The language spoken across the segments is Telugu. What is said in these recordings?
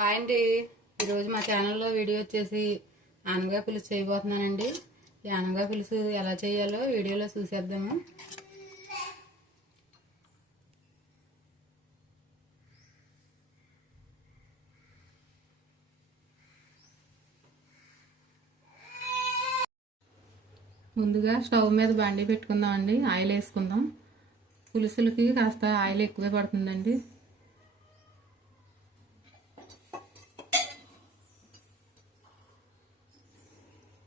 హాయ్ అండి. ఈరోజు మా ఛానల్లో వీడియో వచ్చేసి ఆనగా పులుసు చేయబోతున్నానండి. ఈ ఆనగా పులుసు ఎలా చేయాలో వీడియోలో చూసేద్దాము. ముందుగా స్టవ్ మీద బండి పెట్టుకుందాం అండి ఆయిల్ వేసుకుందాం పులుసులకి కాస్త ఆయిల్ ఎక్కువే పడుతుందండి.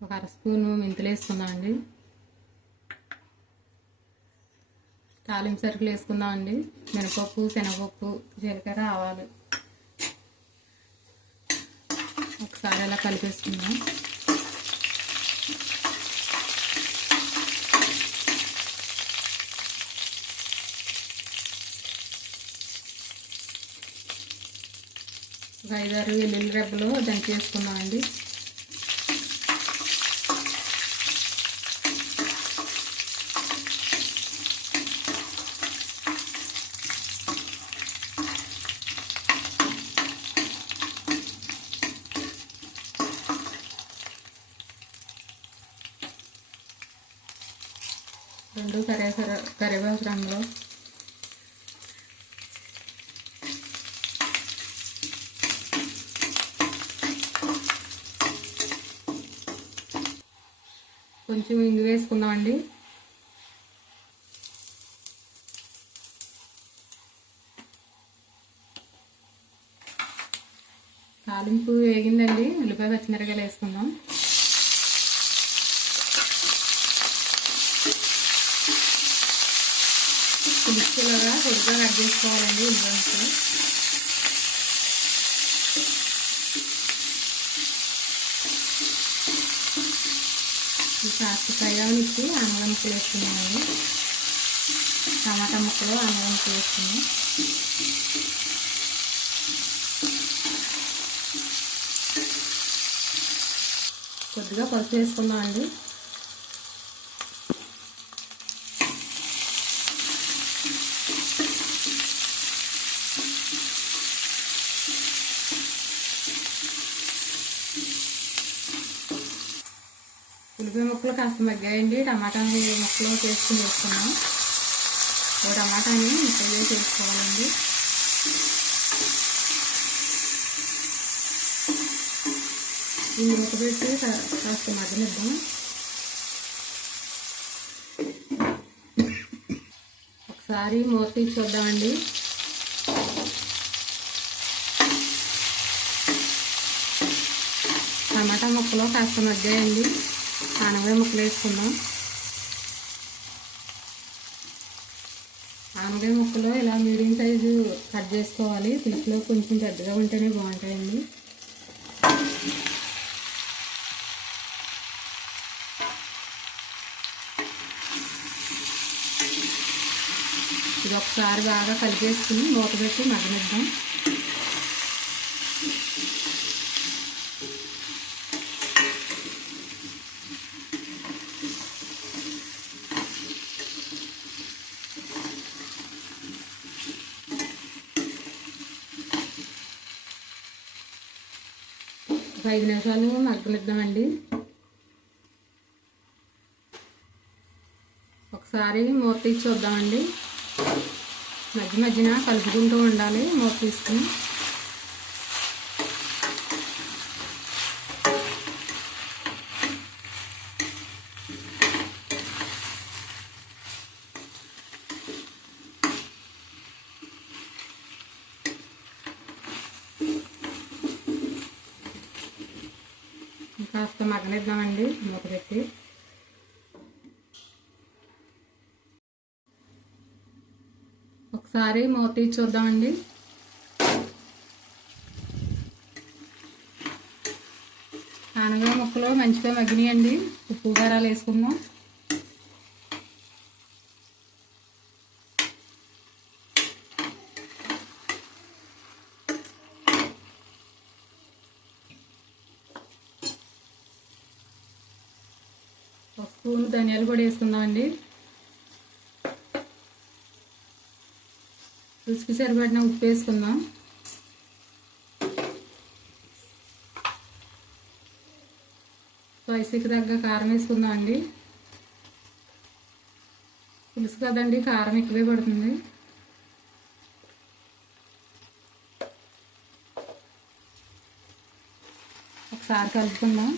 ఒక అర స్పూను మెంతులు వేసుకుందాం అండి తాలింపు సరుకులు వేసుకుందాం అండి మినపప్పు శనగపప్పు జీలకర్ర ఆవాలు. ఒకసారి అలా కలిపేసుకుందాం. ఒక ఐదారు వెల్లుల్లి రెబ్బలు దంచి వేసుకుందామండి రెండు కరే కరివేపాకు రంగులో కొంచెం ఇంగు వేసుకుందామండి. తాలింపు వేగిందండి. ఉల్లిపాయ పచ్చిమిరకాయలు వేసుకుందాం. పొడిగా కట్ చేసుకోవాలండి ఉల్లిపాయలు ఈ కాస్త ఫ్రైగా ఇచ్చి ఆనగ టమాటా ముక్కలు అన్నం చేస్తున్నాను కొద్దిగా పసుపు వేసుకుందాం అండి ఉల్లిపాయ ముక్కలు కాస్త మగ్గాయండి. టమాటా ముక్కలు చేసుకుని వేసుకున్నాం ఓ టమాటాని ముక్కలు వేసి వేసుకోవాలండి ఈ మూత పెట్టి కా- కాస్త మగ్గనిద్దాం. ఒకసారి మూత తీసి చూద్దామండి. టమాటా ముక్కలు కాస్త మగ్గాయండి. ఆనగాయ ముక్కలు వేసుకుందాం. ఆనగాయ ముక్కలు ఇలా మీడియం సైజు కట్ చేసుకోవాలి. పులుసులో కొంచెం పెద్దగా ఉంటేనే బాగుంటాయండి. ఇది ఒకసారి బాగా కలిపేసుకుని మూత పెట్టి మగ్గనిద్దాం. ఒక ఐదు నిమిషాలు మగ్గనిద్దామండి ఒకసారి మూత తీసి చూద్దామండి మధ్య మధ్యన కలుపుకుంటూ ఉండాలి మూత తీసుకుని కాస్త మగ్గనిద్దామండి మూత పెట్టి. ఒకసారి మూత తీసి చూద్దామండి. ఆనగా ముక్కలు మంచిగా మగ్గినాయండి. ఉప్పు కారాలు వేసుకుందాం. పప్పు ధనియాలు కూడా వేసుకుందామండి రుచికి సరిపడిన ఉప్పు వేసుకుందాం. స్పైసీకి తగ్గ కారం వేసుకుందాం అండి. పులుసు కదండి కారం ఎక్కువే పడుతుంది. ఒకసారి కలుపుకుందాం.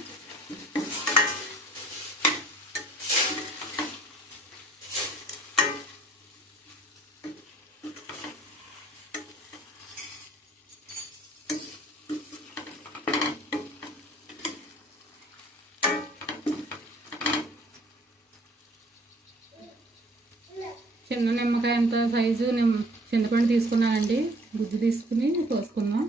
చిన్న నిమ్మకాయ ఎంత సైజు నిమ్మ చింతపండు తీసుకున్నానండి. గుజ్జు తీసుకుని పోసుకుందాం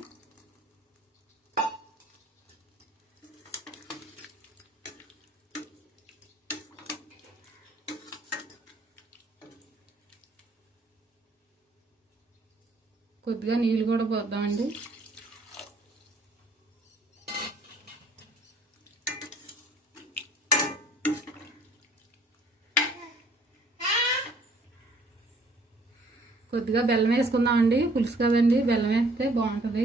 కొద్దిగా నీళ్ళు కూడా పోద్దామండి. కొద్దిగా బెల్లం వేసుకుందామండి. పులుసు కదండి బెల్లం వేస్తే బాగుంటుంది.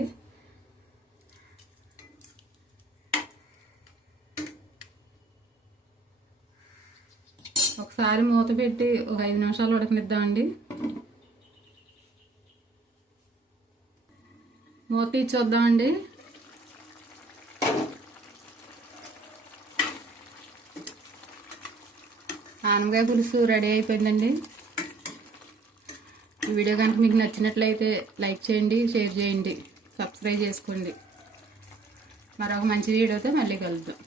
ఒకసారి మూత పెట్టి ఒక ఐదు నిమిషాలు ఉడకనిద్దామండి. మూత ఇచ్చొద్దామండి ఆనగాయ పులుసు రెడీ అయిపోయిందండి. ఈ వీడియో కనుక మీకు నచ్చినట్లయితే లైక్ చేయండి షేర్ చేయండి సబ్స్క్రైబ్ చేసుకోండి. మరొక మంచి వీడియోతో మళ్ళీ కలుద్దాం.